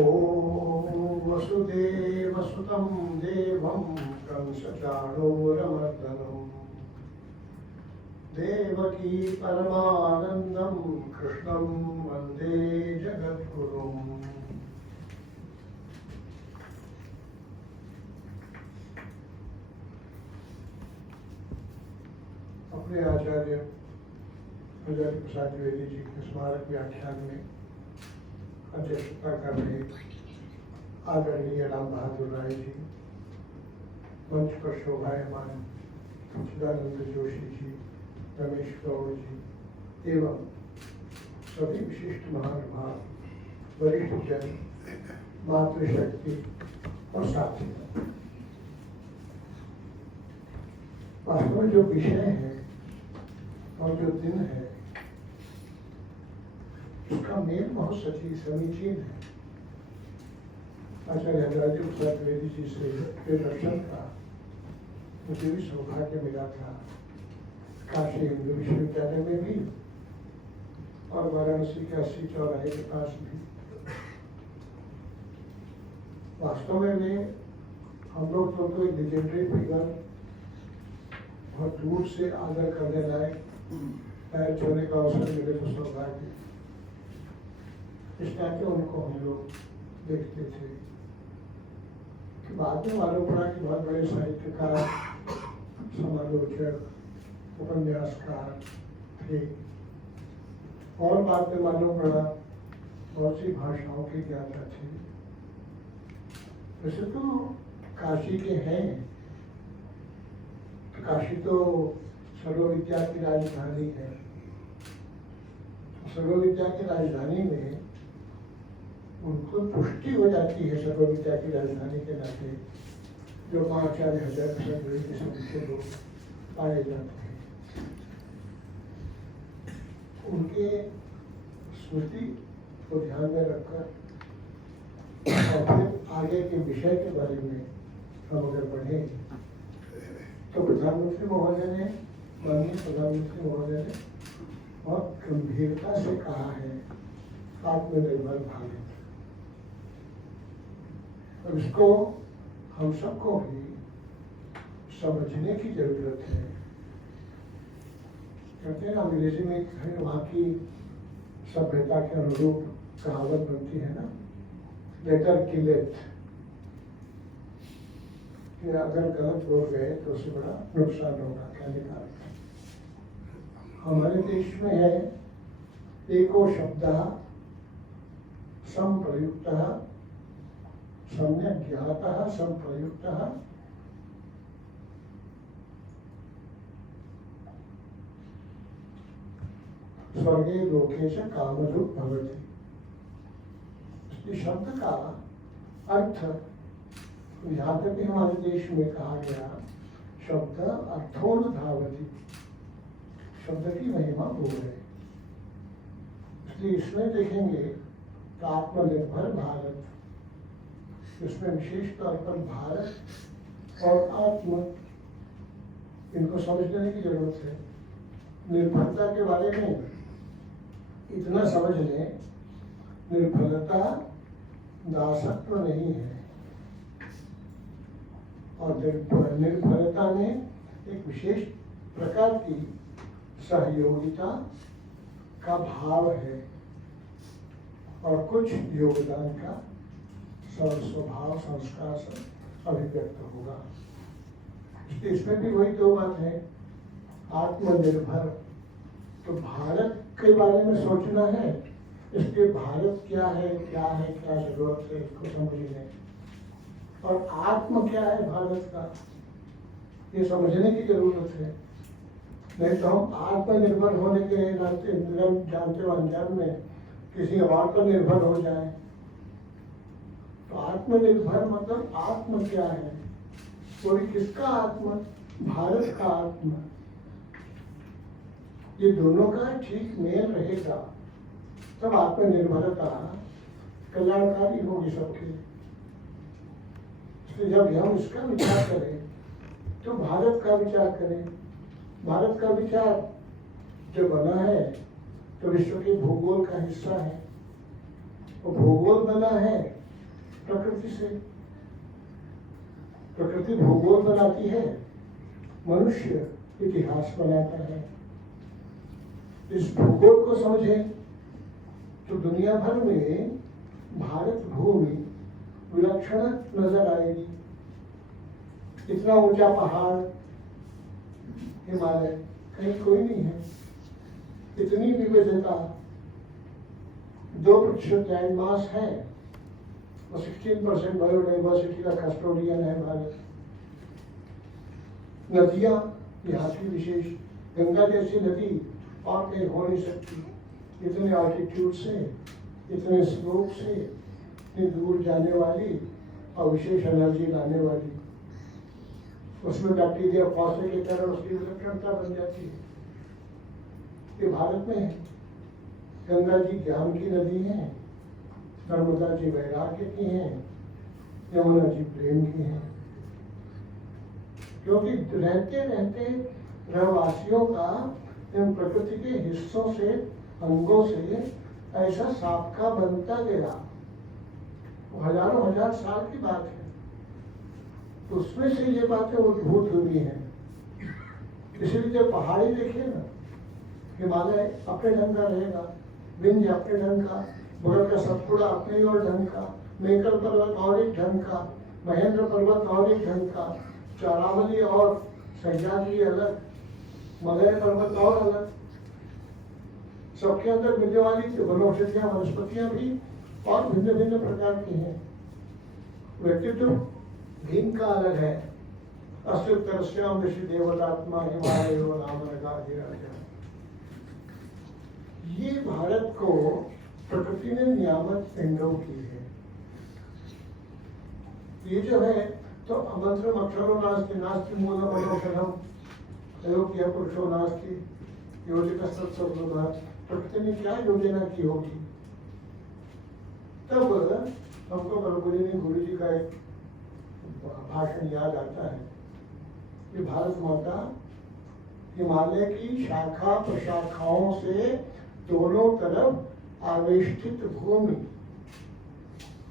ॐ वसुदेवसुतं देवं कंसचाणूरमर्दनं देवकी परमानन्दं कृष्णं वन्दे जगद्गुरुम्। अपने आचार्य आचार्य प्रसाद द्विवेदी जी के स्मारक व्याख्यान में अध्यक्षता कर रहे आदरणीय राम बहादुर राय जी, मंच पर शोभायमान सच्चिदानंद जोशी जी, रमेश गौड़ जी एवं सभी विशिष्ट महानुभाव, वरिष्ठ जन, मातृशक्ति और साथी। वास्तव में जो विषय है और जो दिन है उसका मेल बहुत समीचीन है। आचार्य राजीव प्रसाद द्विवेदी जी से के दर्शन का मुझे भी सौभाग्य मिला था, काशी हिंदू विश्वविद्यालय में भी और वाराणसी के 80 चौराहे के पास भी। वास्तव में वे हम लोग तो एक लेजेंडरी फिगर, बहुत दूर से आदर करने लायक, पैर छूने का अवसर मिले तो सौभाग्य। इस टाइप के उनको हम लोग देखते थे कि बाद में मालूम पड़ा कि बहुत बड़े साहित्यकार, समालोचक, उपन्यासकार थे और बाद में मालूम पड़ा बहुत सी भाषाओं के ज्ञाता थे। वैसे तो काशी के हैं, काशी तो सर्वविद्या की राजधानी है। सर्वविद्या की राजधानी में उनको पुष्टि हो जाती है सर्वविद्या की राजधानी के नाते, जो आचार्य हजरत के समुचे लोग पाए जाते हैं। उनके स्मृति को ध्यान में रखकर और फिर आगे के विषय के बारे में हम अगर पढ़ें तो प्रधानमंत्री महोदय ने, माननीय प्रधानमंत्री महोदय ने बहुत गंभीरता से कहा है आत्मनिर्भर भारत। और इसको हम सबको भी समझने की जरूरत है। कहते हैं अंग्रेजी में है, वहाँ की सभ्यता के अनुरूप कहावत बनती है ना, लेटर किल इट, कि अगर गलत बोल गए तो उससे बड़ा नुकसान होगा। क्या लिखा है हमारे देश में है, एको शब्दः संप्रयुक्तः सम्यक ज्ञातः संप्रयुक्तः स्वर्गे लोके च कामधुक् भवति। इस शब्द का अर्थ यहाँ तक भी हमारे देश में कहा गया, शब्द अर्थोन धावति, शब्द की महिमा हो है। इसलिए इसमें देखेंगे कि आत्मनिर्भर भारत, इसमें विशेष तौर पर भारत और आत्म, इनको समझ लेने की जरूरत है। निर्भरता के बारे में इतना समझ लें, निर्भरता दासत्व नहीं है, और निर्भरता में एक विशेष प्रकार की सहयोगिता का भाव है और कुछ योगदान का स्वभाव संस्कार से अभिव्यक्त होगा। इसमें भी वही दो बात है, आत्मनिर्भर। तो भारत के बारे में सोचना है, इसके भारत क्या है, क्या जरूरत है, इसको समझने, और आत्म क्या है भारत का, ये समझने की जरूरत है। नहीं तो हम आत्मनिर्भर होने के नाते जानते हो अनजान में किसी और पर निर्भर हो जाए। तो आत्मनिर्भर मतलब आत्म क्या है, कोई किसका आत्म, भारत का आत्म। ये दोनों का ठीक मेल रहेगा तब आत्मनिर्भरता कल्याणकारी होगी सबके। इसलिए जब हम इसका विचार करें तो भारत का विचार करें। भारत का विचार जो बना है तो विश्व के भूगोल का हिस्सा है, वो भूगोल बना है प्रकृति से। प्रकृति भूगोल बनाती है, मनुष्य इतिहास बनाता है। इस भूगोल को समझें तो दुनिया भर में भारत भूमि विलक्षण नजर आएगी। इतना ऊंचा पहाड़ हिमालय कहीं कोई नहीं है। इतनी विविधता, 2% लैंड मास है और 16% बायोडाइवर्सिटी का कस्टोडियन है भारत। नदियां यहाँ की विशेष, गंगा जैसी नदी और कहीं हो नहीं सकती। इतने ऑल्टीट्यूड से, इतने स्लोप से, इतनी दूर जाने वाली और विशेष एनर्जी लाने वाली। उसमें बैक्टीरिया फॉस्फेट के कारण उसकी विलक्षणता बन जाती है। ये भारत में है। गंगा जी ज्ञान की नदी है, नर्मदा जी वैराग्य की है, यमुना जी प्रेम की है। क्योंकि रहते रहते रहवासियों का इन प्रकृति के हिस्सों से, अंगों से ऐसा साबका बनता गया। हजारों हजार साल की बात है। उसमें से ये बातें उद्भूत हुई हैं। इसलिए जब पहाड़ी देखिए ना, हिमालय अपने ढंग का रहेगा, विंध्य अपने ढंग का, बगल का सतपुड़ा अपने और ढंग का, मेकल पर्वत और एक ढंग का, महेंद्र पर्वत और एक ढंग का, चारावली और सह्याद्री अलग, मलय पर्वत और अलग। सबके अंदर मिलने वाली वनौषधियां, वनस्पतियां भी और भिन्न भिन्न प्रकार की हैं। व्यक्तित्व भीम का अलग है। अस्तित्व ऋषि देवतात्मा हिमालय नाम लगा दिया गया। ये भारत को प्रकृति ने नियामक पिंडों की है। ये जो है तो अमंत्र अक्षरो नास्ति नास्ति मूल मनोषधम अयोग्य पुरुषो नास्ति योजित सत्सर्वदा। प्रकृति ने क्या योजना की होगी? तब हमको ब्रह्मपुरी में गुरु जी का एक भाषण याद आता है कि भारत माता हिमालय की शाखा प्रशाखाओं से दोनों तरफ आवेष्टित भूमि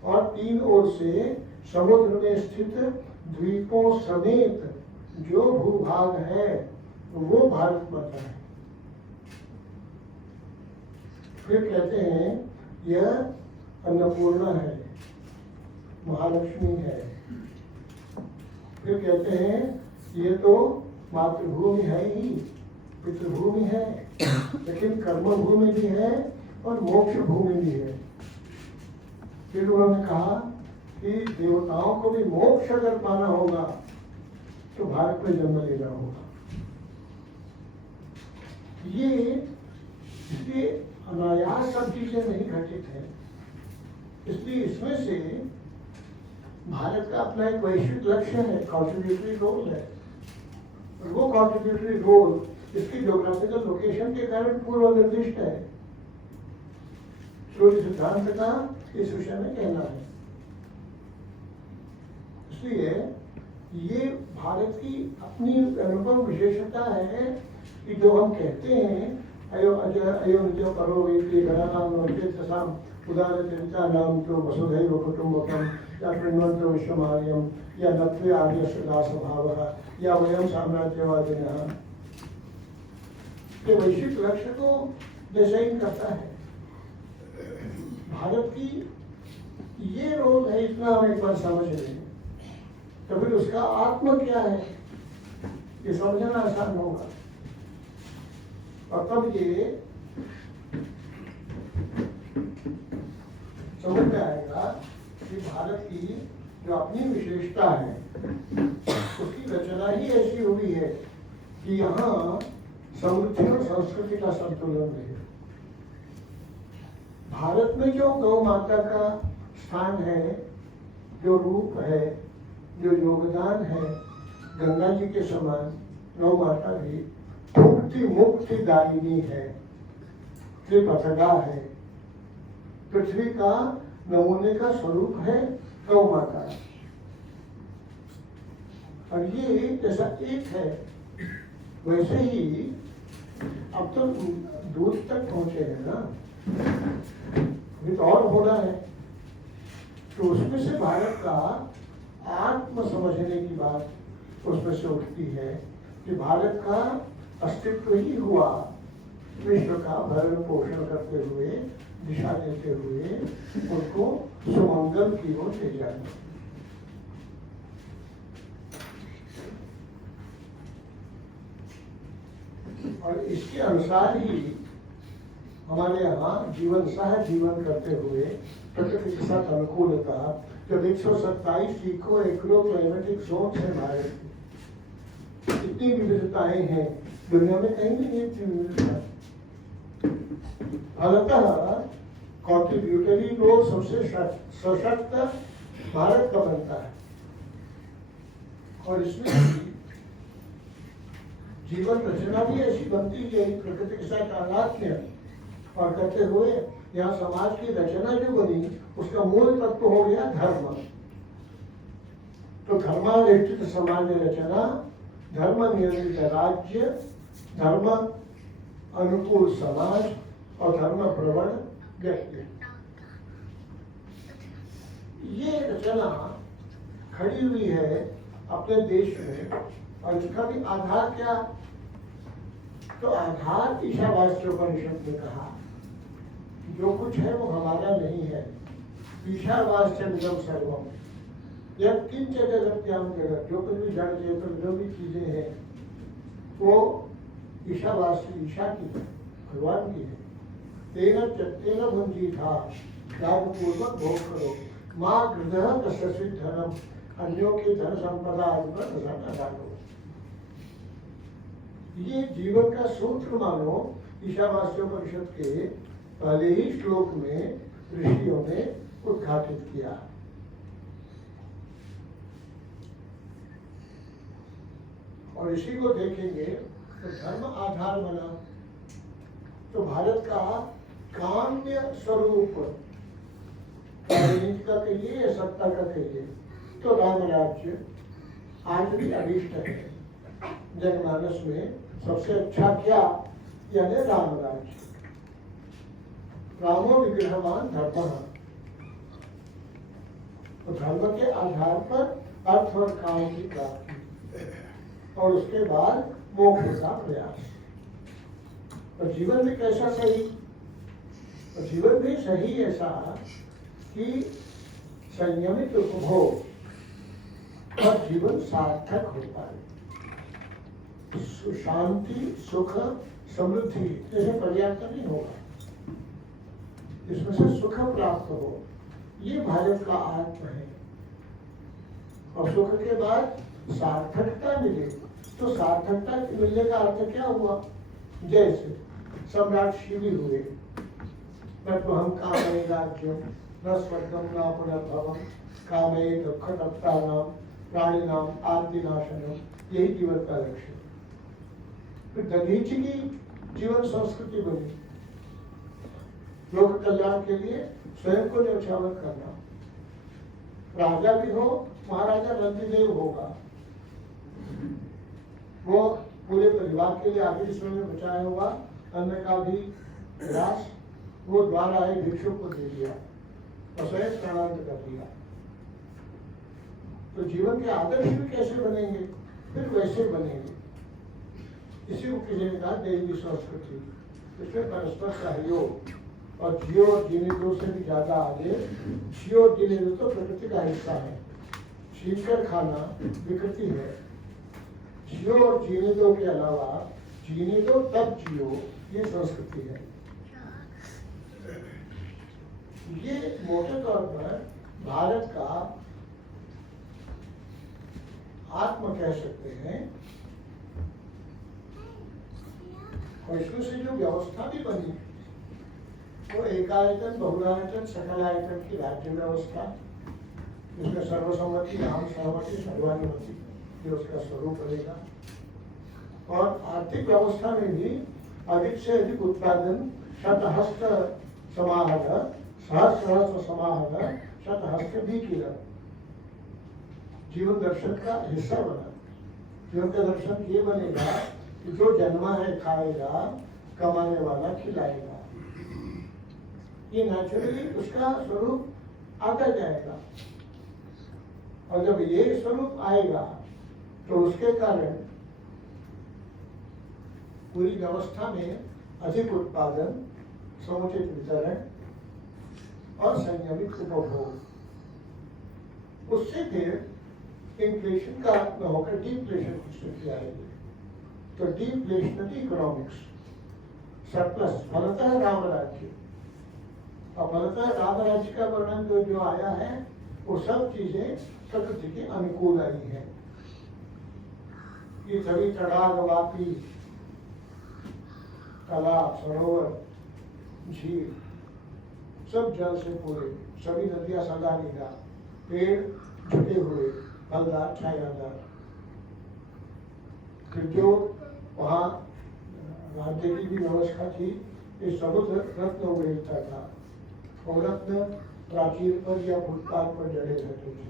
और 3 ओर से समुद्र में स्थित द्वीपों समेत जो भूभाग है वो भारत माता है। फिर कहते हैं यह अन्नपूर्णा है, महालक्ष्मी है। फिर कहते हैं ये तो मातृभूमि है ही, पितृभूमि है, लेकिन कर्म भूमि भी है और मोक्ष भूमि भी है। फिर उन्होंने कहा कि देवताओं को भी मोक्ष अगर पाना होगा तो भारत में जन्म लेना होगा। ये इसलिए अनायास सब चीजें नहीं घटित है। इसलिए इसमें से भारत का अपना एक वैश्विक लक्ष्य है, कॉन्ट्रीब्यूटरी रोल है। और वो कॉन्ट्रीब्यूटरी रोल इसकी ज्योग्राफिकल लोकेशन के कारण पूर्व निर्दिष्ट है। सूर्य सिद्धांत का इस विषय में कहना है। इसलिए ये भारत की अपनी अनुपम विशेषता है कि जो हम कहते हैं अयो परो वेति गणानाम नोचेतसाम उदारचरिता नाम तो वसुधैव कुटुंबकम या कृण्वन्तो विश्वमार्यम या नत्वे आर्यस्य दासभावः या वयम साम्राज्यवादिनः। ये वैश्विक लक्ष्य को डिजाइन करता है। भारत की ये रोल है, इतना हम एक बार समझ लें तो फिर उसका आत्मा क्या है ये समझना आसान होगा। और तब ये समझ में आएगा कि भारत की जो अपनी विशेषता है उसकी रचना ही ऐसी हुई है कि यहाँ समृद्धि और संस्कृति का संतुलन है। भारत में जो गौ माता का स्थान है, जो रूप है, जो योगदान है, गंगा जी के समान गौ माता भी मुक्ति मुक्ति दायिनी है, त्रिपथगा है, पृथ्वी का नमूने का स्वरूप है गौ माता। और ये जैसा एक है वैसे ही अब तो दूध तक पहुंचे हैं ना, अभी तो और होना है। तो उसमें से भारत का आत्म समझने की बात उसमें से उठती है कि भारत का अस्तित्व ही हुआ विश्व का भरण पोषण करते हुए, दिशा देते हुए उनको सुमंगल की ओर ले जाना। और इसके अनुसार ही हमारे यहाँ जीवन सह जीवन करते हुए प्रकृति के साथ अनुकूलता, जब 127 इको एग्रो क्लाइमेटिक जोन है भारत की, इतनी विविधताएं हैं, दुनिया में कहीं भी नहीं इतनी विविधता। फलतः कॉन्ट्रीब्यूटरी लोग सबसे सशक्त भारत का बनता है। और इसमें जीवन रचना भी ऐसी बनती है प्रकृति के साथ तादात्म्य और करते हुए यहाँ समाज की रचना जो बनी उसका मूल तत्व हो गया धर्म। तो धर्माधिष्ठित समाज रचना, धर्म नियंत्रित राज्य, धर्म अनुकूल समाज और धर्म प्रवण व्यक्ति, ये रचना खड़ी हुई है अपने देश में। और इसका भी आधार क्या? तो आधार ईशावास्योपनिषद ने कहा जो कुछ है वो हमारा नहीं है। ईशावास्यमिदं सर्वम यत्किंच जगत्याम जगत, जो कुछ भी जड़ चेतन जो भी चीजें हैं वो ईशावास्य, ईशा की है, भगवान की है। तेन भुंजी था त्याग पूर्वक भोग करो, माँ गृह कस्य धर्म, अन्यों की धन संपदा आदि पर नजर न डालो। ये जीवन का सूत्र मानो ईशावास्योपनिषद के पहले ही श्लोक में ऋषियों ने उद्घाटित किया। और इसी को देखेंगे तो धर्म आधार बना। तो भारत का काम्य स्वरूप, राजनीति का कहिए या सत्ता का कहिए, तो राम राज्य आज भी अभीष्ट है। जनमानस में सबसे अच्छा क्या? यानी राम राज्य। रामो विग्रहवान धर्म। तो धर्म के आधार पर अर्थ और काम की प्राप्ति और उसके बाद मोक्ष का प्रयास। और जीवन भी कैसा सही? तो जीवन भी सही ऐसा कि संयमित उपभोग और जीवन सार्थक होता है। शांति, सुख, समृद्धि जैसे पर्याप्त नहीं होगा, इसमें से सुख प्राप्त हो, ये भारत का आत्म है। और सुख के बाद सार्थकता मिले, तो सार्थकता मिलने का अर्थ क्या हुआ? जैसे सम्राट शिवी हुए, न तो हम कामये राज्यम न स्वर्गम न पुनर्भवम कामये दुख तप्तानाम प्राणिनाम आदिनाशनम, यही जीवन का लक्ष्य। फिर दधीची की जीवन संस्कृति बनी, लोक कल्याण के लिए स्वयं को न्यौछावर करना। राजा भी हो, महाराजा रंतिदेव होगा, वो पूरे परिवार के लिए आखिरी समय में बचाया हुआ अन्न का भी प्रयास वो द्वारा आए भिक्षु को दे दिया और स्वयं प्राणांत कर दिया। तो जीवन के आदर्श भी कैसे बनेंगे? फिर वैसे बनेंगे। इसी को किसी ने कहा दैवी संस्कृति। इसमें परस्पर सहयोग और जियो और जीने दो से भी ज्यादा आगे। जियो और जीने दो तो प्रकृति का हिस्सा है, छीनकर खाना विकृति है। जियो और जीने दो के अलावा जीने दो तब जियो, ये संस्कृति है। ये मोटे तौर पर भारत का आत्म कह सकते हैं। और इसमें से जो व्यवस्था भी बनी वो एकायतन, बहुलायतन, सकलायतन की राज्य व्यवस्था, जिसमें सर्वसम्मति, नाम सहमति, सर्वानुमति ये उसका स्वरूप रहेगा। और आर्थिक व्यवस्था में भी अधिक से अधिक उत्पादन, शतहस्त समाहर, सहस्र समाहर, शतहस्त भी किया, जीवन दर्शन का हिस्सा बना। जीवन का दर्शन ये बनेगा कि जो जन्मा है खाएगा, कमाने वाला खिलाएगा। ये नेचुरली उसका स्वरूप आता जाएगा। और जब ये स्वरूप आएगा तो उसके कारण पूरी व्यवस्था में अधिक उत्पादन, समुचित वितरण और संयमित उपभोग, उससे फिर इन्फ्लेशन का न होकर डिफ्लेशन की स्थिति आएगी। तो डिफ्लेशनरी इकोनॉमिक्स, सरप्लस, फलतः राम राज्य। और फलतः राम राज्य का वर्णन जो आया है वो सब चीजें प्रकृति के अनुकूल आई है। ये सभी तड़ाग, वापी, तालाब, सरोवर, झील सब जल से पूरे, सभी नदियां सदा नीला, पेड़ झुके हुए, फलदार, छायादार। फिर जो वहाँ राज्य की भी व्यवस्था थी, ये समुद्र रत्न उगलता था और रत्न प्राचीर पर या फुटपाथ पर जड़े रहते थे।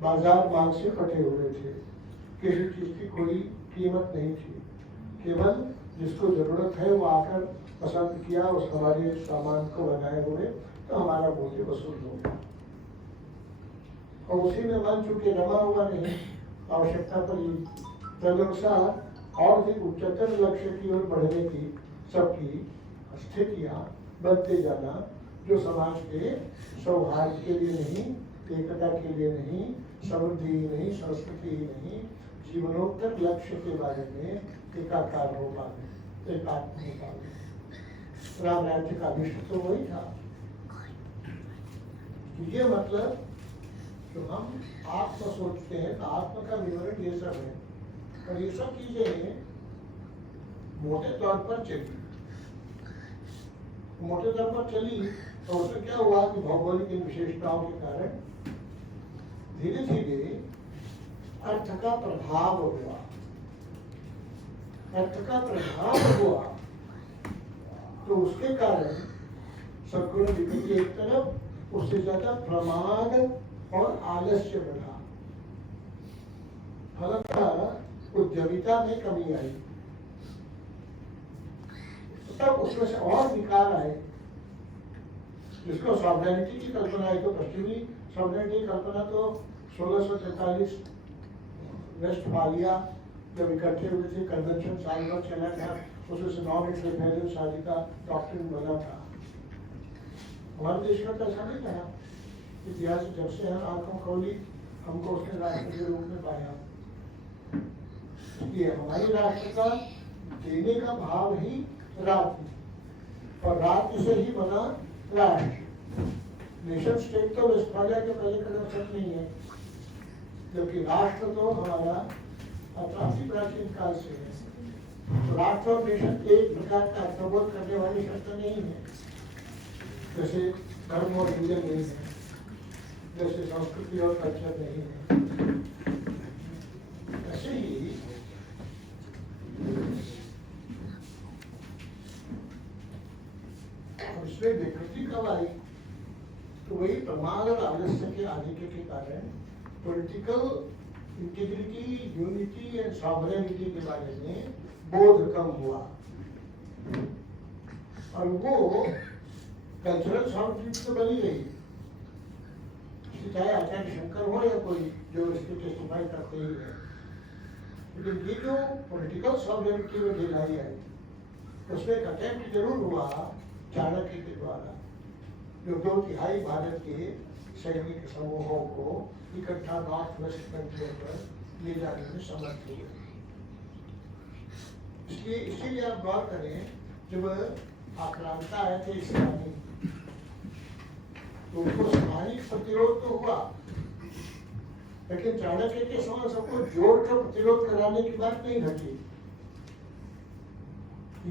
बाजार मांग से कटे हुए थे, किसी चीज की कोई कीमत नहीं थी, केवल जिसको जरूरत है वो आकर पसंद किया, उस हमारे सामान को बनाए हुए, तो हमारा मूल्य वसूल हो गया। और उसी में मन चूंकि रमा हुआ नहीं, आवश्यकता पर तदनुसार और भी उच्चतर लक्ष्य की ओर बढ़ने की सबकी स्थितियां बनते जाना, जो समाज के सौहार्द के लिए नहीं, एकता के लिए नहीं, समृद्धि ही नहीं, संस्कृति ही नहीं, जीवनोत्तर लक्ष्य के बारे में एकाकार हो पाए, एकात्म हो पाए। राम राज्य का विषय तो वही था। ये मतलब जो हम आत्म सोचते हैं तो आत्म का विवरण ये सब है, और ये सब चीजें मोटे तौर पर चली। मोटे तौर पर चली तो उसमें क्या हुआ कि भौगोलिक इन विशेषताओं के कारण धीरे धीरे अर्थ का प्रभाव हुआ। अर्थ का प्रभाव हुआ तो उसके कारण सद्गुण विकृति एक तरफ, उससे ज्यादा प्रमाद और आलस्य बढ़ा, फलतः उद्यमिता में कमी आई। तब उसमें से और विकार आए, जिसको सॉवरेनिटी की कल्पना है। तो पश्चिमी सॉवरेनिटी की कल्पना तो 1643 वेस्टफालिया जब इकट्ठे हुए थे, कन्वेंशन साल भर चला था, उसमें नॉन इंटरफेरेंस आदि का डॉक्ट्रिन बना था। हमारे देश का तो ऐसा नहीं था। इतिहास जब से हम आंखों खोली, हमको उसने राष्ट्र के रूप में पाया। ये हमारी राष्ट्र का देने का भाव ही राज्य, और राज्य से ही बना राष्ट्र। नेशन स्टेट तो वेस्टफालिया के पहले का कंसेप्ट नहीं है, जबकि राष्ट्र तो हमारा काफी प्राचीन काल से है। तो राष्ट्र और नेशन एक प्रकार का अर्थबोध करने वाली शब्द नहीं है, जैसे धर्म और रिलीजन नहीं है, जैसे संस्कृति और कल्चर नहीं है। ऐसे ही इसमें विकृति कब आई? तो वही प्रमाद और आलस्य के आधिक्य के कारण political integrity, unity and sovereignty के बारे में बोध कम हुआ, और वो कल्चरल सॉवरेनिटी तो बनी रही, चाहे आचार्य शंकर हो या कोई जो इसके टेस्टिफाई करते ही है। लेकिन ये जो पॉलिटिकल सॉवरेनिटी में ढिलाई आई, उसमें एक अटेम्प्ट जरूर हुआ चाणक्य के द्वारा, जो 2/3 भारत के सैनिक समूहों को इकट्ठा नॉर्थ वेस्ट फ्रंटियर पर ले जाने में समर्थ हुए। इसीलिए आप गौर करें, जब आक्रांता आए थे इस्लामी, तो उनको सामाजिक प्रतिरोध तो हुआ, लेकिन चाणक्य के समय सबको जोड़कर प्रतिरोध कराने की बात नहीं घटी।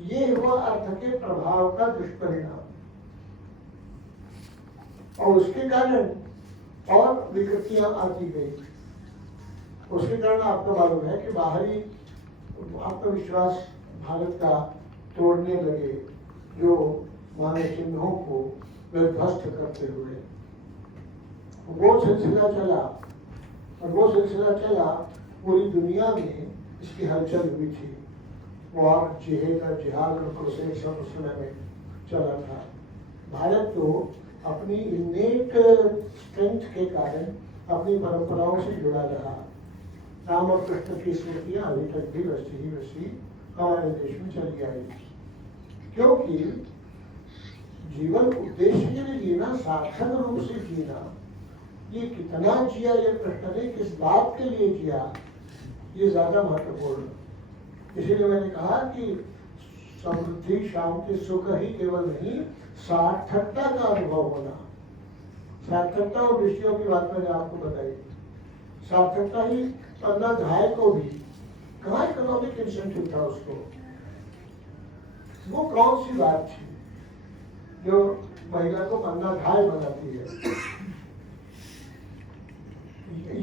ये हुआ अर्थ के प्रभाव का दुष्परिणाम, और उसके कारण और विकृतियां आती गई। उसके कारण आपको मालूम है कि बाहरी आत्मविश्वास भारत का तोड़ने लगे, जो मानव चिन्हों को ध्वस्त करते हुए वो सिलसिला चला, और वो सिलसिला चला पूरी दुनिया में इसकी हलचल हुई थी। वॉर, जिहाद और क्रूसेड सब उस समय में चला था। भारत तो अपनी इनेट स्ट्रेंथ के कारण अपनी परंपराओं से जुड़ा रहा। राम और कृष्ण की स्मृतियां अभी तक भी वैसी ही वैसी हमारे देश में चली आई, क्योंकि जीवन उद्देश्य के लिए जीना, सार्थक रूप से जीना, ये कितना जिया, ये प्रश्न ने किस बात के लिए जिया, ये ज्यादा महत्वपूर्ण। इसीलिए मैंने कहा कि समृद्धि, शांति, सुख ही केवल नहीं, सार्थकता का अनुभव होना। सार्थकता और विषयों की बात मैंने आपको बताई। सार्थकता ही अन्नाध्याय को भी कहाँ इकोनॉमिक इंसेंटिव था उसको, वो कौन सी बात थी जो महिला को अन्नाध्याय बनाती है।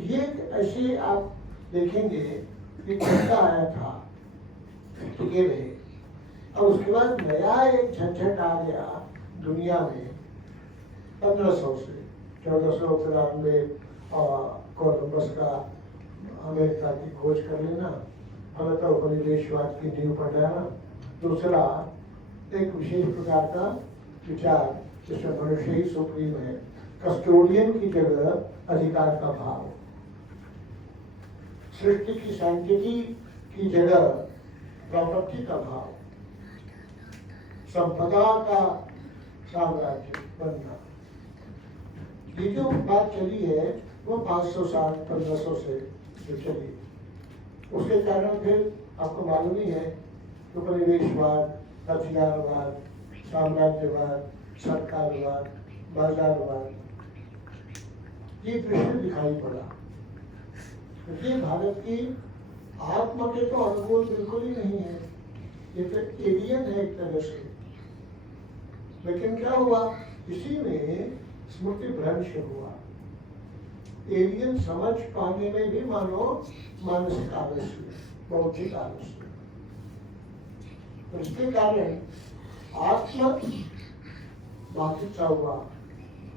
ये ऐसे आप देखेंगे कि झटका आया था, टिके रहे, और उसके बाद नया एक झंझट आ गया दुनिया में 1500 से 1493 कोलंबस का अमेरिका की खोज कर लेना, फलतः उपनिवेशवाद की नींव पर डालना। दूसरा एक विशेष प्रकार का विचार जिसमें मनुष्य ही सुप्रीम है, कस्टोडियन की जगह अधिकार का भाव, सृष्टि की सैंक्टिटी की जगह प्रॉपर्टी का भाव, संपदा का साम्राज्य बनना। ये जो बात चली है वो 500 साल 1500 से जो चली, उसके कारण फिर आपको मालूम ही है कि उपनिवेशवाद, हथियारवाद, साम्राज्यवाद, सरकारवाद, बाजारवाद, ये दृश्य दिखाई पड़ा। क्योंकि भारत की आत्मा के तो अनुकूल बिल्कुल ही नहीं है, ये तो एलियन है एक तरह से। लेकिन क्या हुआ, इसी में स्मृति भ्रंश हुआ। एलियन समझ पाने में भी मानो मानसिक आलस्य, बौद्धिक आलस्य। तो इसके कारण आत्मा बाधित सा हुआ।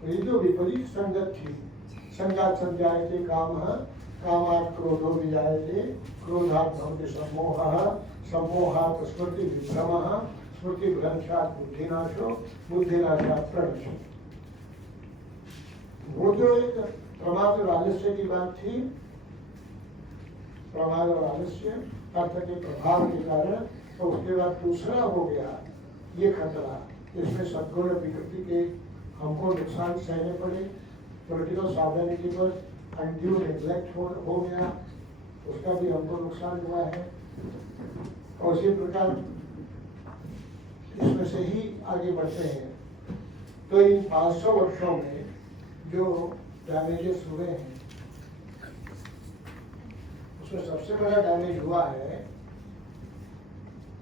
ये जो विपरीत संगत थी, संगात संजायते कामः, कामात् क्रोधो विजायते, क्रोधात् भवति सम्मोहः, सम्मोहात् स्मृति विभ्रमः, स्मृति भ्रंशात् बुद्धिनाशो, बुद्धिनाशात् प्रणशो। वो जो एक प्रमाद और आलस्य की बात थी, प्रमाद और आलस्य अर्थ के प्रभाव के कारण, तो उसके बाद दूसरा हो गया ये खतरा, इसमें सद्गुण विकृति के हमको नुकसान सहने पड़े। पॉलिटिकल सॉवरेनिटी पर अनड्यू नेग्लेक्ट हो गया, उसका भी हमको नुकसान हुआ है। और उसी प्रकार इसमें से ही आगे बढ़ते हैं। तो इन 500 वर्षों में जो डैमेजेस हुए हैं, उसमें सबसे बड़ा डैमेज हुआ है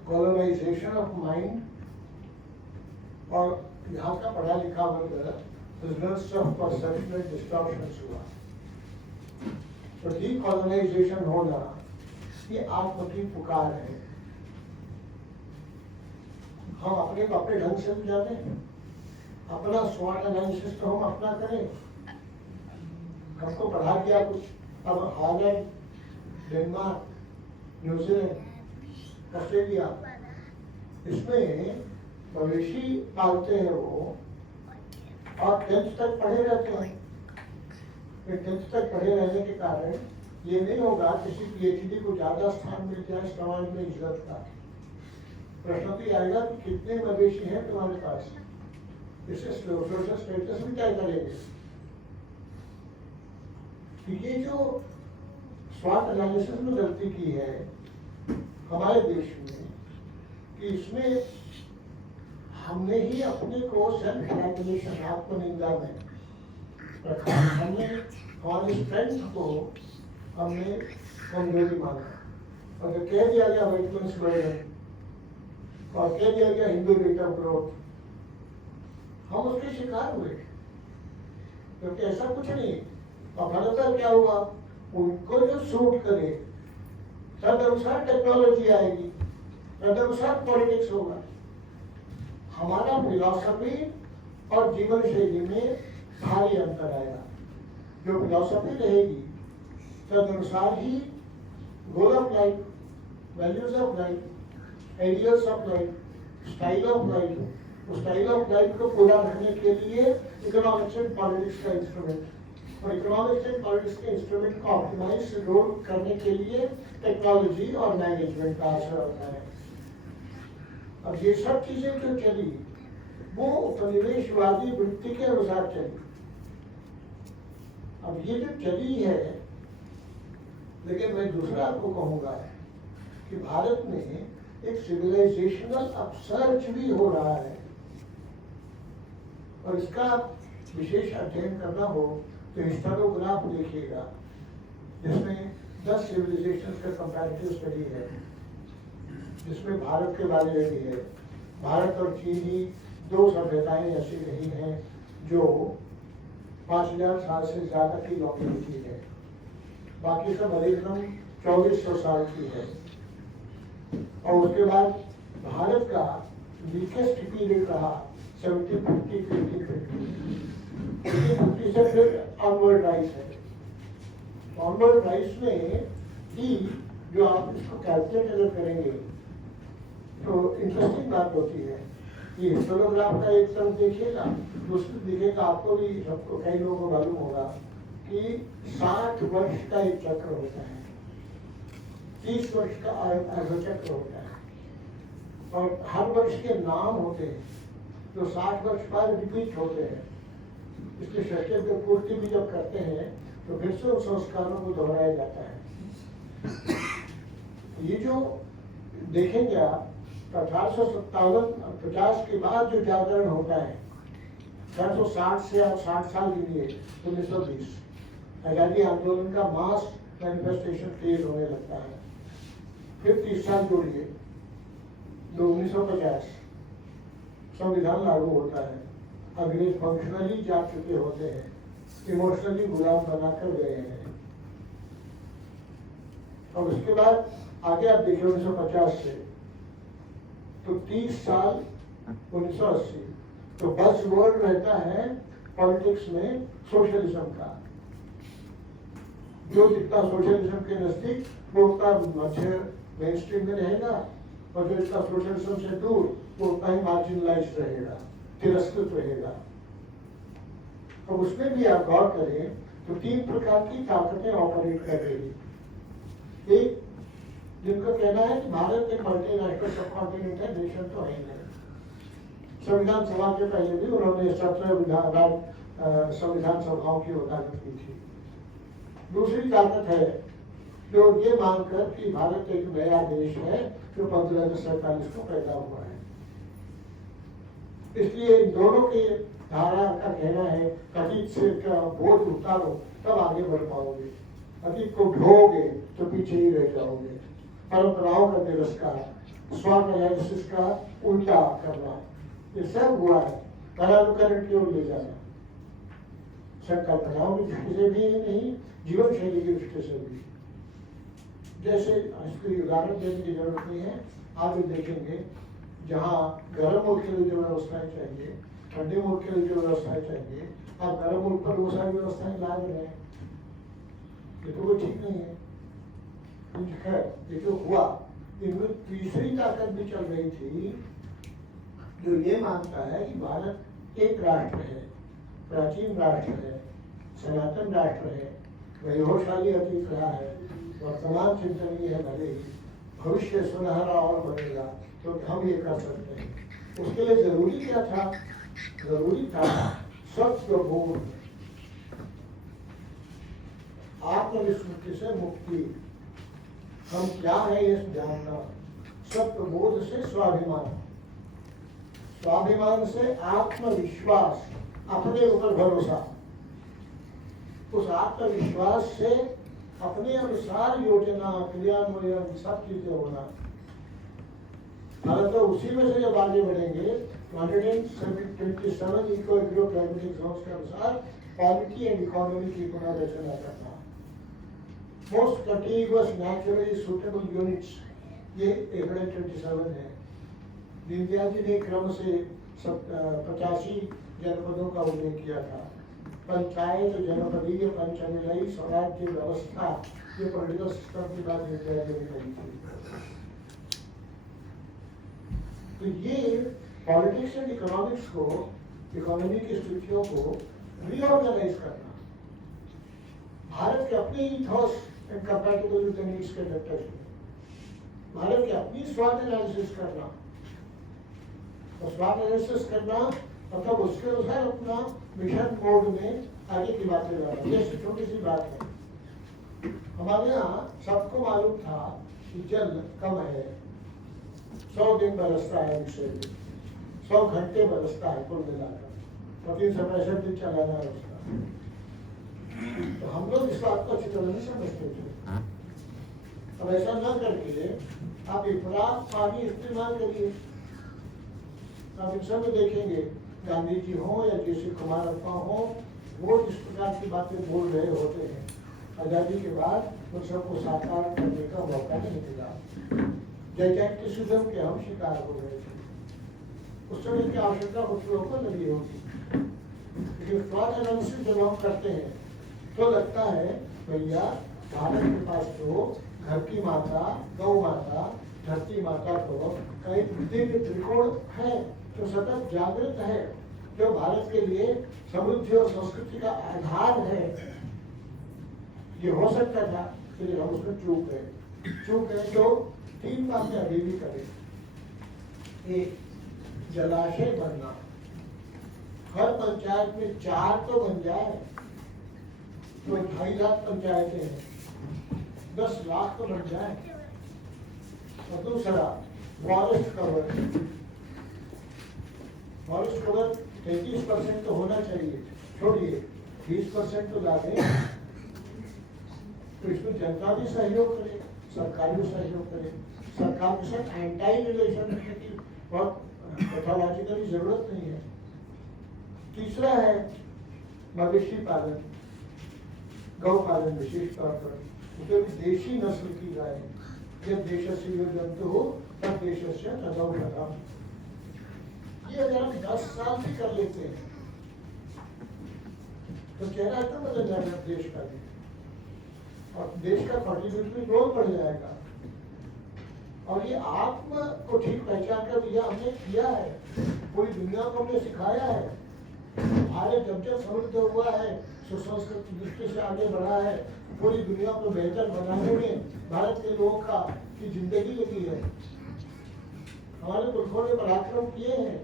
कॉलोनाइजेशन ऑफ माइंड, और यहाँ का पढ़ा लिखा वर्ग बिजनेस ऑफ परसेप्शनल डिस्टॉर्शंस हुआ। तो डीकॉलोनाइजेशन होना ये आत्म की पुकार है। हम अपने को अपने ढंग से जाने, अपना स्वॉट एनालिसिस तो हम अपना करें। हमको पढ़ा दिया कुछ, अब हॉलैंड, डेनमार्क, न्यूजीलैंड, ऑस्ट्रेलिया, इसमें मवेशी पालते हैं वो, और 10th तक पढ़े रहते हैं। फिर 10th तक पढ़े रहने के कारण ये नहीं होगा किसी PhD को ज्यादा स्थान मिल जाए समाज में इज्जत का। प्रश्न तो ये आएगा कि कितने मवेशी हैं तुम्हारे पास, इससे सोशल स्टेटस भी तय करेंगे। ये जो स्वाट एनालिसिस में गलती की है हमारे देश में, कि इसमें हमने ही अपने को सेल्फ फ्लैगेलेशन, आत्मनिंदा में रखा। हमने हमारी स्ट्रेंथ को हमने कमजोरी माना, और जो कह दिया गया वाइटमैन्स बर्डन, और कह दिया गया हिंदू रेट ऑफ ग्रोथ, हम उसके शिकार हुए। क्योंकि ऐसा कुछ नहीं। और फलतः क्या हुआ, उनको जो सूट करे तद अनुसार टेक्नोलॉजी आएगी, तद अनुसार पॉलिटिक्स होगा। हमारा फिलॉसफी और जीवन शैली में भारी अंतर आएगा। जो फिलॉसफी रहेगी तद अनुसार ही goal of life, values of life, ideals of life, style of life, उस स्टाइल ऑफ लाइफ को पूरा रखने के लिए इकोनॉमिक्स एंड पॉलिटिक्स का इंस्ट्रूमेंट, और इकोनॉमिक्स एंड पॉलिटिक्स के इंस्ट्रूमेंट को ऑप्टिमाइज रोल करने के लिए टेक्नोलॉजी और मैनेजमेंट का असर होता है। अब ये सब चीजें जो चली वो उपनिवेशवादी वृत्ति के अनुसार चली। अब ये जो चली है, लेकिन मैं दूसरा आपको कहूंगा कि भारत में एक सिविलाइजेशनल अपसर्च भी हो रहा है, और इसका विशेष अध्ययन करना हो तो हिस्टोग्राफ देखिएगा, जिसमें 10 सिविलाइजेशंस का कंपैरेटिव स्टडी है, जिसमें भारत के बारे में भी है। भारत और चीन ही 2 सभ्यताएं ऐसी रही हैं जो 5000 साल से ज्यादा की लॉन्गेविटी है, बाकी सब अधिकतम 2400 साल की है। और उसके बाद भारत का वीकेस्ट पीरियड रहा 1750 से फिर ऑनवर्ड राइज है। ऑनवर्ड राइज में ही जो आप इसको कैलकुलेट अगर करेंगे तो इंटरेस्टिंग बात होती है कि हिस्टोग्राफ का एक तरफ देखिएगा, दूसरी दिखेगा आपको भी, सबको कई लोगों को मालूम होगा कि 60 वर्ष का एक चक्र होता है, 30 वर्ष का अर्ध चक्र होता है, और हर वर्ष के नाम होते हैं जो 60 वर्ष बाद रिपीट होते हैं। इसलिए षष्ठी पूर्ति भी जब करते हैं तो फिर से उन संस्कारों को दोहराया जाता है। ये जो देखेंगे आप 1857-50 के बाद जो जागरण होता है, 1860 से आप 60 साल के लिए 1920 आजादी आंदोलन का मास मैनिफेस्टेशन क्रिएट होने लगता है। फिर 30 साल जोड़िए तो 1950 संविधान लागू होता है। अंग्रेज फंक्शनली जाग चुके होते हैं, इमोशनली गुलाम बनाकर गए हैं। और उसके बाद आगे आप देखिए 1950 से तो 30 साल 1980, तो बस वर्ड रहता है पॉलिटिक्स में सोशलिज्म का। जो जितना सोशलिज्म के नजदीक वो उतना मध्य मेन स्ट्रीम में रहेगा, और जो इसका सोशलिज्म से दूर वो उतना ही मार्जिनलाइज रहेगा, तिरस्कृत रहेगा। तो उसमें भी आप गौर करें तो 3 प्रकार की ताकतें ऑपरेट कर रही। एक, जिनका कहना है कि भारत एक मल्टीनेशनल सबकॉन्टिनेंटल नेशन तो है नहीं। संविधान सभा के पहले भी उन्होंने 17 संविधान सभाओं की वकालत की थी। दूसरी ताकत है जो ये मानकर कि भारत एक नया देश है जो 1547 को पैदा हुआ है। इसलिए इन दोनों के धारा का कहना है अतीत से बोझ उतारो तब आगे बढ़ पाओगे, अतीत को ढोगे तो पीछे ही रह जाओगे। परंपराओं का तिरस्कार, स्वॉट एनालिसिस का उल्टा करना, ये सब हुआ है। परानुकरण की ओर ले जाना, संकल्पनाओं की दृष्टि से भी नहीं, जीवन शैली की दृष्टि से भी। जैसे इसकी उदाहरण देने की जरूरत नहीं है, आप भी देखेंगे जहाँ गर्म मुल्क के लिए जो व्यवस्थाएं चाहिए, ठंडे मुल्क के लिए जो व्यवस्थाएं चाहिए, आप गर्म मुल्क पर वो सारी व्यवस्थाएं ला रहे हैं, ये तो वो ठीक नहीं है। खैर ये जो हुआ, इनमें तीसरी ताकत भी चल रही थी जो ये मानता है कि भारत एक राष्ट्र है, प्राचीन राष्ट्र है, सनातन राष्ट्र है, वैभवशाली अतीत रहा है, वर्तमान चिंतनीय है, भले ही भविष्य सुनहरा और बनेगा, तो हम ये कर सकते हैं। उसके लिए जरूरी क्या था? जरूरी था सत्वबोध, आत्मविस्मृति से मुक्ति। हम क्या है ये जानना। सत्वबोध से स्वाभिमान, स्वाभिमान से आत्मविश्वास, अपने ऊपर भरोसा, उस आत्मविश्वास से अपने अनुसार योजना, क्रियान्वयन, सब चीजें होना। तो उसी में से जब आगे बढ़ेंगे 127 इक्वल ग्रुप डायमेटिक जोन्स के अनुसार पॉलिटी एंड इकोनॉमी की पुनर्रचना करना। मोस्ट कटिगुअस नेचुरली सुटेबल यूनिट्स, ये 127 है। दीनदयाल जी ने क्रम से 85 जनपदों का उल्लेख किया था। पंचायत, जनपदीय, पंचायती स्वराज्य व्यवस्था, ये पॉलिटिकल सिस्टम की बात दीनदयाल जी ने कही थी। तो ये पॉलिटिक्स एंड इकोनॉमिक्स को, इकोनॉमी की स्थितियों को रीऑर्गेनाइज करना, भारत के अपने ईथॉस and compatible with the needs के फैक्टर्स, भारत की अपनी स्वाट एनालिसिस करना, और स्वाट एनालिसिस करना मतलब उसके अनुसार अपना मिशन मोड में आगे की बातें लाना। जैसे छोटी सी बात है, हमारे यहाँ सबको मालूम था कि जल कम है, 100 दिन बरसता है, 100 घंटे बरसता है कुल मिलाकर, और 365 दिन चलाना है उसका। तो हम लोग इस बात को अच्छी तरह नहीं समझते थे। अब ऐसा न करके आप इफरात पानी इस्तेमाल करिए। आप इन सब में देखेंगे, गांधी जी हो या जैसे कुमार अप्पा हो, वो इस प्रकार की बातें बोल रहे होते हैं। आजादी के बाद उन सबको साकार करने का मौका नहीं मिला। जैकेंटिसिज्म के हम शिकार हो गए थे। उस समय की आवश्यकता कुछ लोगों को लगी होगी, लेकिन स्वास्थ्य एनालिसिस जब हम करते हैं तो लगता है भैया भारत के पास तो घर की माता, गौ माता, धरती माता को एक दिव्य त्रिकोण है जो सतत जागृत है, जो भारत के लिए समृद्धि और संस्कृति का आधार है। ये हो सकता था, लेकिन हम उसमें चूक गए। तो 3 बातें अभी भी करें। एक, जलाशय बनना, हर पंचायत में 4 तो बन जाए, तो 2.5 लाख पंचायतें हैं, 10 लाख तो बन जाए। और दूसरा, फॉरेस्ट कवर 33% तो होना चाहिए, छोड़िए 20% तो ला दें। तो इसमें जनता भी सहयोग करे, सरकार भी सहयोग करे। सरकार के साथ एंटाई रिलेशन रखने की बहुत पैथोलॉजिकली जरूरत नहीं है। तीसरा है मवेशी पालन, गौ पालन विशेष तौर पर, उसमें भी देशी नस्ल की गाय। जब देशस्य यो जंतु हो तब देशस्य तदौ कथम। ये अगर हम 10 साल भी कर लेते हैं तो चेहरा तो बदल जाएगा देश का भी, और देश का कॉन्ट्रीब्यूटरी रोल बढ़ जाएगा। और ये आत्म को ठीक पहचान कर दिया हमने किया है, पूरी दुनिया को हमने सिखाया है। भारत जब जब समृद्ध हुआ है, सुसंस्कृत दृष्टि से आगे बढ़ा है, पूरी दुनिया को बेहतर बनाने में भारत के लोगों का की जिंदगी लगी है। हमारे पुरखों ने पराक्रम किए हैं,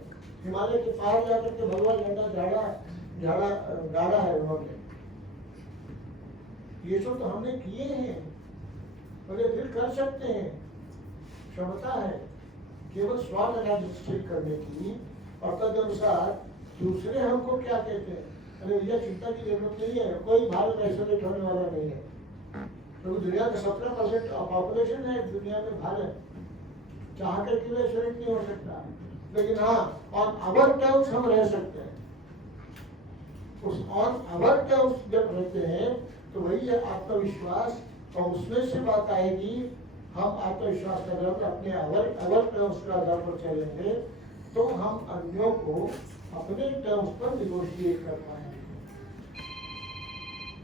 हिमालय के पार जाकर के भगवा झंडा गाड़ा है उन्होंने। ये सब तो हमने किए हैं, और ये फिर कर सकते हैं। क्षमता है केवल स्वाद एनालिसिस करने की, और तदनुसार दूसरे हमको क्या कहते हैं, अरे भैया चिंता की जरूरत नहीं है, कोई भारत आइसोलेट होने वाला नहीं है। तो दुनिया का 17% पॉपुलेशन है दुनिया में भारत, चाह कर के आइसोलेट नहीं हो सकता, लेकिन हाँ ऑन अवर टर्म्स हम रह सकते हैं। उस ऑन अवर टर्म्स जब रहते हैं तो वही है आत्मविश्वास, और उसमें से बात आएगी हम आत्मविश्वास का आधार पर अपने अवर टर्म्स के आधार पर चलेंगे तो हम अन्यों को अपने टर्म्स पर निगोशिएट कर पाएंगे।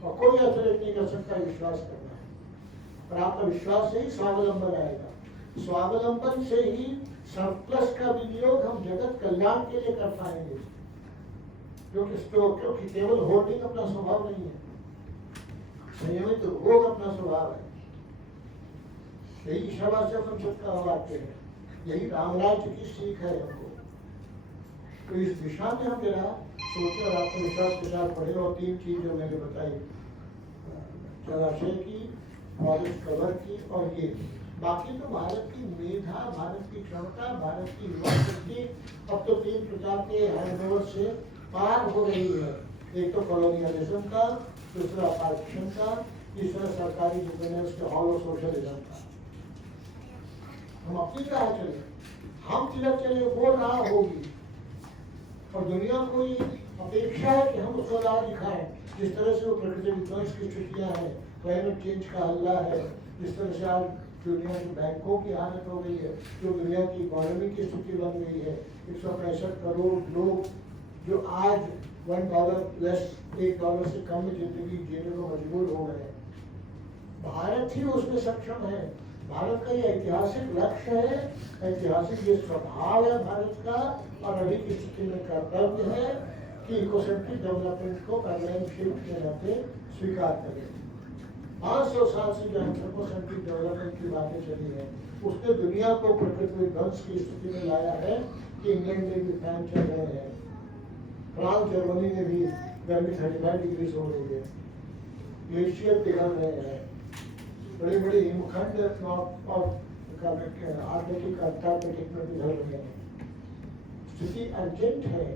और कोई आइसोलेट नहीं कर सकता विश्वास करना है, और आत्मविश्वास से ही स्वावलंबन आएगा। स्वावलंबन से ही सरप्लस का विनियोग हम जगत कल्याण के लिए कर पाएंगे, क्योंकि केवल होल्डिंग अपना स्वभाव नहीं है, संयमित भोग अपना स्वभाव है। यही ईशावास्य उपनिषद का वाक्य है, यही रामराज्य की सीख है हमको। तो इस दिशा में हम जरा सोचे और आत्मविश्वास के साथ पढ़े, और 3 चीज जो मैंने बताई, जलाशय की, फॉरेस्ट कवर की, और ये बाकी तो भारत की मेधा, भारत की क्षमता, भारत की युवा शक्ति अब तो 3 प्रकार के हैंडओवर से पार हो रही है। एक तो कॉलोनियलिज्म का, दूसरा पार्टीशन का, तीसरा सरकारी डिपेंडेंस के हॉलो सोशलिज्म का। हम अपनी राह चले, हम तिलक चले वो राह होगी, और दुनिया को ये अपेक्षा है कि हम उसको राह दिखाएं। जिस तरह से वो प्रकृति विध्वंस की स्थितियाँ हैं, क्लाइमेट चेंज का हल्ला है, जिस तरह से आज दुनिया की बैंकों की हालत हो गई है, जो दुनिया की इकोनॉमी की स्थिति बन गई है, 165 करोड़ लोग जो आज $1 लेस, $1 से कम में जिंदगी जीने को मजबूर हो गए। भारत ही उसमें सक्षम है भारत का ये ऐतिहासिक लक्ष्य है, ऐतिहासिक ये स्वभाव है भारत का, और अभी की स्थिति में कर्तव्य है कि इकोसेंट्रिक डेवलपमेंट को पैराडाइम शिफ्ट के नाते स्वीकार करें। 500 साल से जो एंथ्रोपोसेंट्रिक डेवलपमेंट की बातें चली है, उसने दुनिया को प्रकृति विध्वंस की स्थिति में लाया है कि इंग्लैंड में भी फैन चल रहे हैं, फ्रांस जर्मनी में भी गर्मी 35 डिग्री हो रही है, ग्लेशियर पिघल रहे हैं, बड़ी बड़ी हिमखंड आर्कटिक अंटार्कटिक में पिघल रहे हैं। स्थिति अर्जेंट है।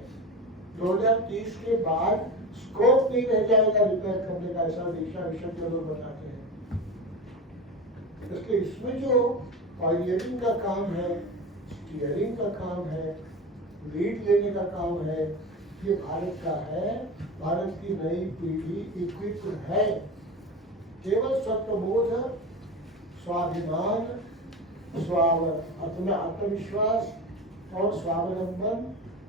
2030 के बाद स्कोप नहीं रह जाएगा रिपेयर करने का, ऐसा दिशा विशेषज्ञ लोग बताते हैं। इसलिए इसमें जो पायनियरिंग का काम है, स्टीयरिंग का काम है, लीड लेने का काम है, ये भारत का है। भारत की नई पीढ़ी इक्विप्ड है। केवल स्वत्वबोध, स्वाभिमान, आत्मविश्वास और स्वावलंबन,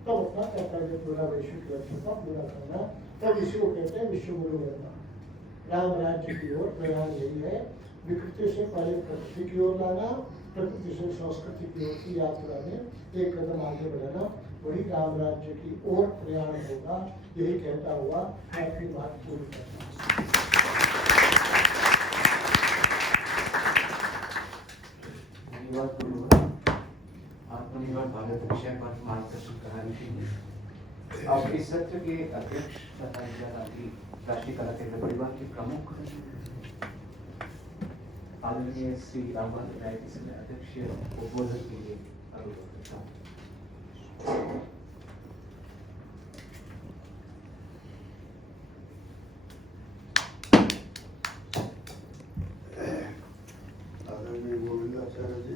तब अपना कर्तव्य पूरा वैश्विक लक्ष्य का पूरा करना, तब इसी को कहते हैं विश्व गुरु बनना। राम राज्य की ओर प्रयाण यही है, विकृति से पहले प्रकृति की ओर लाना, प्रकृति से संस्कृति की ओर की यात्रा में एक कदम आगे बढ़ाना, वही राम राज्य की ओर प्रयाण होगा। यही कहता हुआ मैं अपनी बात पूरी करता हूँ। आत्मनिर्भर भारत विषय पर मार्गदर्शन कराने के लिए आप इस सत्र के अध्यक्ष तथा इंदिरा गांधी राष्ट्रीय कला केंद्र परिवार के प्रमुख आदरणीय श्री रामबहादुर राय जी से अध्यक्ष उद्बोधन के लिए अनुरोध करता हूँ। आदरणीय गोविंदाचार्य जी,